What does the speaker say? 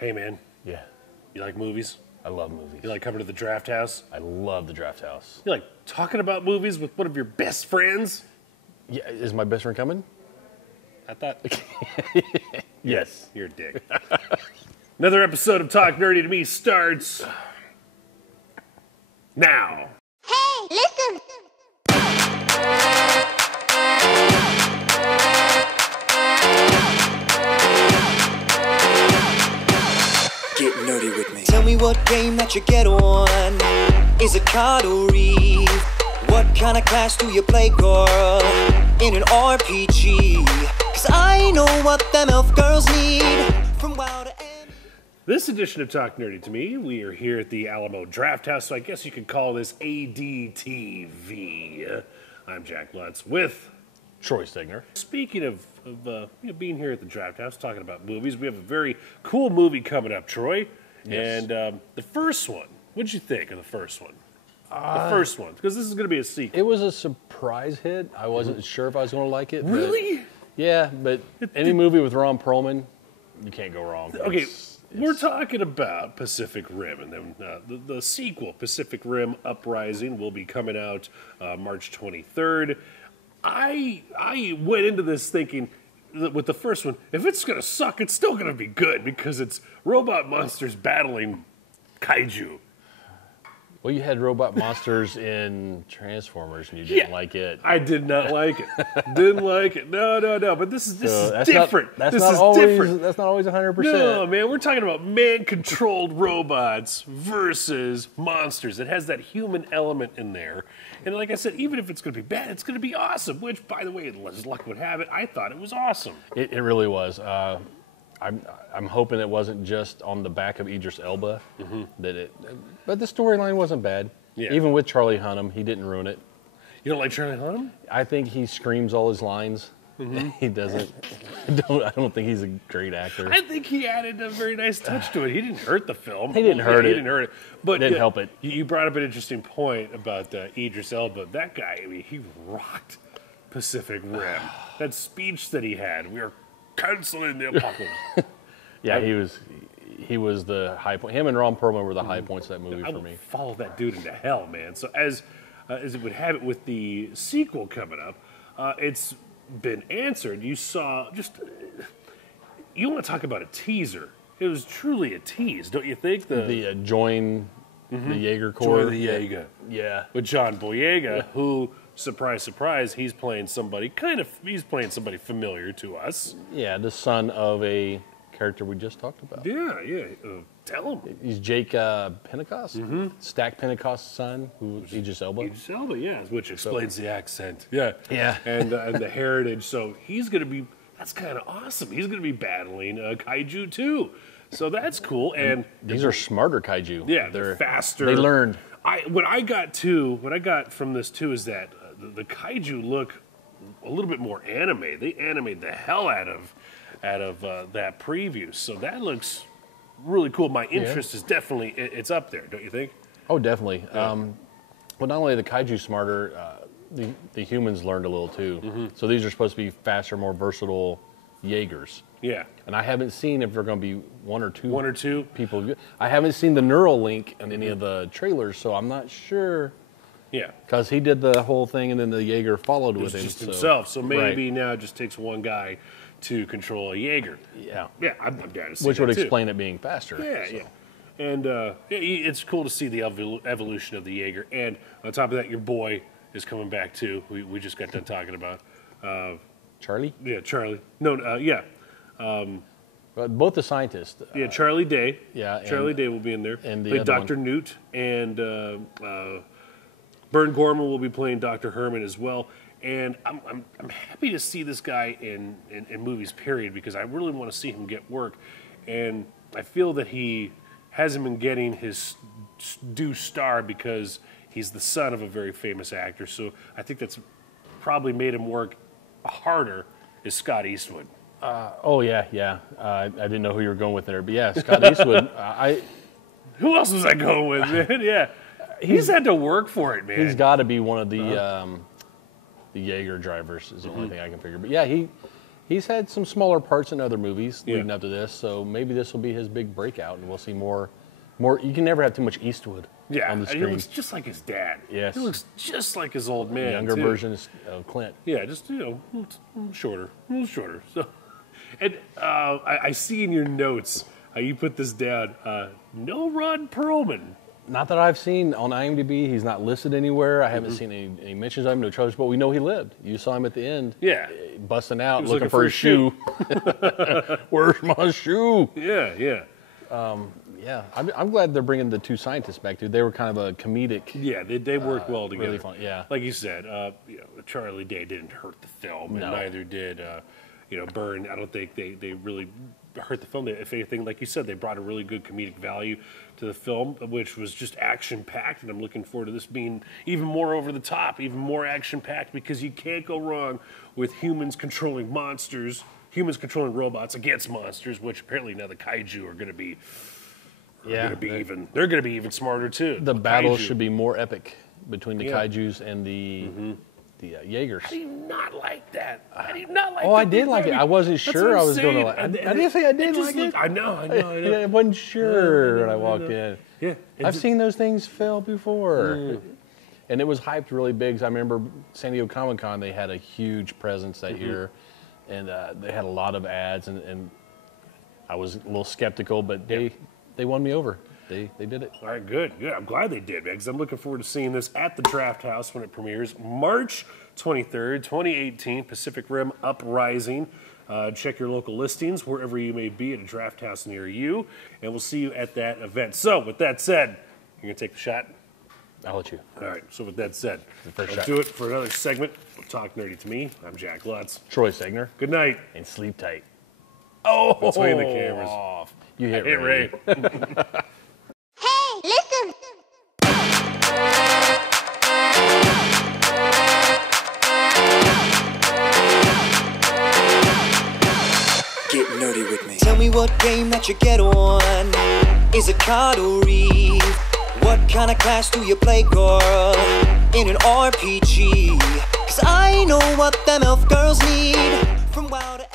Hey, man. Yeah. You like movies? I love movies. You like coming to the Draft House? I love the Draft House. You like talking about movies with one of your best friends? Yeah, is my best friend coming? I thought. Yes. You're a dick. Another episode of Talk Nerdy to Me starts now. Hey, listen! Get nerdy with me. Tell me what game that you get on. Is it card or read? What kind of class do you play, girl? In an RPG? Cause I know what them elf girls need. From WoW to M. This edition of Talk Nerdy to Me, we are here at the Alamo Draft House, so I guess you could call this ADTV. I'm Jack Lutz with... Troy Stegner. Speaking of being here at the Draft House, talking about movies, we have a very cool movie coming up, Troy. Yes. And the first one, what did you think of the first one? The first one, because this is going to be a sequel. It was a surprise hit. I wasn't sure if I was going to like it. Really? But any movie with Ron Perlman, you can't go wrong. Okay, we're talking about Pacific Rim, and then the sequel, Pacific Rim Uprising, will be coming out March 23rd. I went into this thinking that with the first one, if it's going to suck, it's still going to be good because it's robot monsters battling kaiju. Well, you had robot monsters in Transformers, and you didn't like it. I did not like it. Didn't like it. No. But this is different. That's this not is always, different. That's not always 100%. No, man, we're talking about man-controlled robots versus monsters. It has that human element in there. And like I said, even if it's going to be bad, it's going to be awesome. Which, by the way, as luck would have it, I thought it was awesome. It really was. I'm hoping it wasn't just on the back of Idris Elba. But the storyline wasn't bad. Yeah. Even with Charlie Hunnam, he didn't ruin it. You don't like Charlie Hunnam? I think he screams all his lines. He doesn't. I don't think he's a great actor. I think he added a very nice touch to it. He didn't hurt the film. He didn't hurt it. But didn't help it. You brought up an interesting point about Idris Elba. That guy, I mean, he rocked Pacific Rim. That speech that he had, we are canceling the apocalypse. Yeah, he was the high point. Him and Ron Perlman were the high points of that movie I for would me. follow that dude into hell, man. So as it would have it with the sequel coming up, it's been answered. You saw you want to talk about a teaser. It was truly a tease, don't you think? The join the Jaeger Corps. Join the Jaeger. Yeah. With Jon Boyega, who, surprise, surprise, he's playing somebody familiar to us. Yeah, the son of a character we just talked about. Yeah. Tell him. He's Jake Pentecost, Stack Pentecost's son, who's Idris Elba. Idris Elba, yeah, which explains the accent. Yeah. Yeah. And the heritage. So he's going to be, that's kind of awesome. He's going to be battling Kaiju too. So that's cool. And these are smarter kaiju. Yeah, they're faster. They learned. What I got from this too is that the Kaiju look a little bit more anime. They animate the hell out of that preview. So that looks really cool. My interest is definitely, it's up there, don't you think? Oh, definitely. Yeah. But not only are the kaiju smarter, the humans learned a little too. So these are supposed to be faster, more versatile Jaegers. Yeah. And I haven't seen if they're going to be one or two people. I haven't seen the neural link in any of the trailers, so I'm not sure. Yeah. Because he did the whole thing, and then the Jaeger followed with him. Just himself. So maybe now it just takes one guy to control a Jaeger. Yeah. Yeah, I'm down to see Which that would too. explain it being faster. Yeah, so. yeah. And it's cool to see the evolution of the Jaeger. And on top of that, your boy is coming back too. We just got done talking about. Charlie? Yeah, Charlie. No, yeah. But both the scientists. Yeah, Charlie Day. Yeah. Charlie Day will be in there. And the Played other Dr. Newt. And Burn Gorman will be playing Dr. Herman as well. And I'm happy to see this guy in movies, period, because I really want to see him get work. And I feel that he hasn't been getting his due star because he's the son of a very famous actor. So I think that's probably made him work harder is Scott Eastwood. Yeah. I didn't know who you were going with there. But yeah, Scott Eastwood. Who else was I going with, man? Yeah. He's had to work for it, man. He's got to be one of the Jaeger drivers is the only thing I can figure. But yeah, He's had some smaller parts in other movies leading up to this, so maybe this will be his big breakout, and we'll see more. You can never have too much Eastwood on the screen. He looks just like his dad. Yes. He looks just like his old man, Younger version of Clint. Yeah, just, a little shorter. So, and I see in your notes, you put this down, no Ron Perlman. Not that I've seen on IMDb. He's not listed anywhere. I haven't seen any mentions of him, no charges, but we know he lived. You saw him at the end. Yeah. Busting out, looking for his shoe. Where's my shoe? Yeah. Yeah, I'm glad they're bringing the two scientists back, dude. They were kind of a comedic. Yeah, they work well together. Really fun, yeah. Like you said, Charlie Day didn't hurt the film, and neither did, Burn. I don't think they really hurt the film. If anything, like you said, they brought a really good comedic value to the film, which was just action-packed, and I'm looking forward to this being even more over the top, even more action-packed, because you can't go wrong with humans controlling monsters, humans controlling robots against monsters, which apparently now the Kaiju are going to be... they're going to be even smarter too. The battle should be more epic between the Kaijus and the Jaegers. How do you not like that? How do you not like that? Oh, I did like it. I wasn't sure I was going to like it. I didn't say I didn't like it. I know. I wasn't sure when I walked in. Yeah. I've seen those things fail before. And it was hyped really big. 'Cause I remember San Diego Comic-Con, they had a huge presence that year. And they had a lot of ads. And I was a little skeptical, but they won me over. They did it. All right, good. I'm glad they did, man, because I'm looking forward to seeing this at the Draft House when it premieres March 23rd, 2018, Pacific Rim Uprising. Check your local listings wherever you may be at a Draft House near you, and we'll see you at that event. So, with that said, you're going to take the shot? I'll let you. All right, so with that said, Let's do it for another segment of Talk Nerdy to Me. I'm Jack Lutz. Troy Segner. Good night. And sleep tight. That's way the camera's off. You hit Ray. Hey, listen! Get nerdy with me. Tell me what game that you get on. Is it card or read? What kind of class do you play, girl? In an RPG? 'Cause I know what them elf girls need. From WoW to